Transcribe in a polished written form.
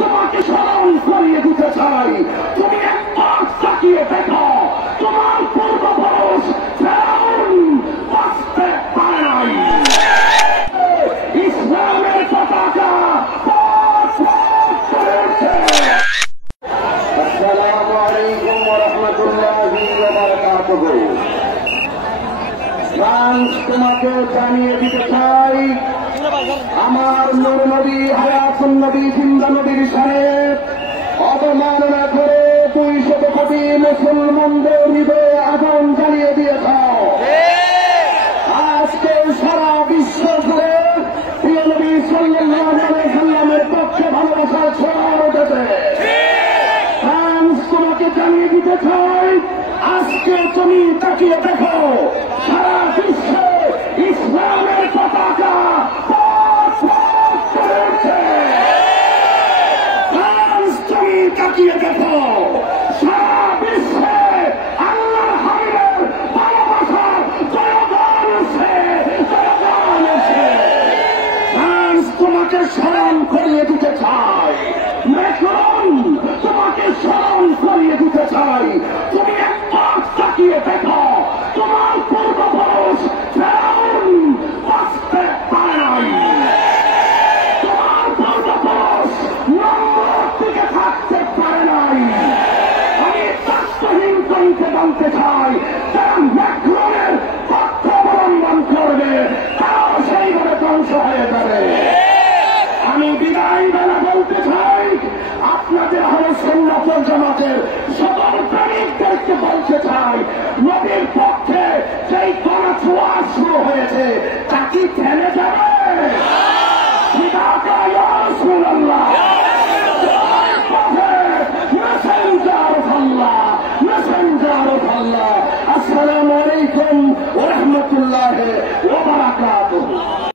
তোমাকে স্মরণ করিয়ে দিতে চাই, তুমি একবার তাকিয়ে দেখো, তোমার পূর্বপুরুষ ফেরাউন বাঁচতে পারে নাই। ইসলামের পতাকা আসসালামু আলাইকুম ওয়া রাহমাতুল্লাহি ওয়া বারাকাতুহু। তোমাকে জানিয়ে দিতে চাই, আমার নূর নবী হায়াতুন নবী জিন্দা নবীর সাথে অবমাননা করে 200 কোটি মুসলমানদের হৃদয়ে আগুন জ্বালিয়ে দিয়েছ। আজকে সারা বিশ্ব জুড়ে প্রিয় নবী সাল্লাল্লাহু আলাইহি সাল্লামের পক্ষে ভালোবাসার ঝড় উঠেছে। তোমাকে জানিয়ে দিতে চাই, আজকে তুমি তাকিয়ে দেখো, সারা বিশ্বে ইসলামের পতাকা তুমি তাকিয়ে দেখো, সারা বিশ্বে আল্লাহর হাবিবের ভালোবাসার জয়গান উঠছে, জয়গান উঠছে। তোমাকে স্মরণ করিয়ে দিতে চাই, তোমাকে স্মরণ করিয়ে দিতে চাই, তুমি একবার তাকিয়ে দেখো, তোমার পূর্বপুরুষ ফেরাউন বাঁচতে পারে নাই। তোমার পূর্বপুরুষ নম্বর দিকে থাকতে পারে নাই। আমি দায়িত্বহীন করিতে জানতে চাই, তারা ম্যাক্রনের পক্ষ অবলম্বন করবে, তারাও সেইভাবে ধ্বংস হয়ে যাবে। আমি বিদায় বেলা বলতে চাই, আপনাদের আহলে সুন্নাত ওয়াল জামাতের সকল প্রেমিকদেরকে বলতে চাই, নবীর পক্ষে যেই গণছোয়া শুরু হয়েছে তা কি থেমে যাবে? ফিদাকা ইয়া রাসূলুল্লাহ, messenger of Allah, messenger of Allah. আসসালামু আলাইকুম ওয়া রাহমাতুল্লাহি ওয়া বারাকাতুহু।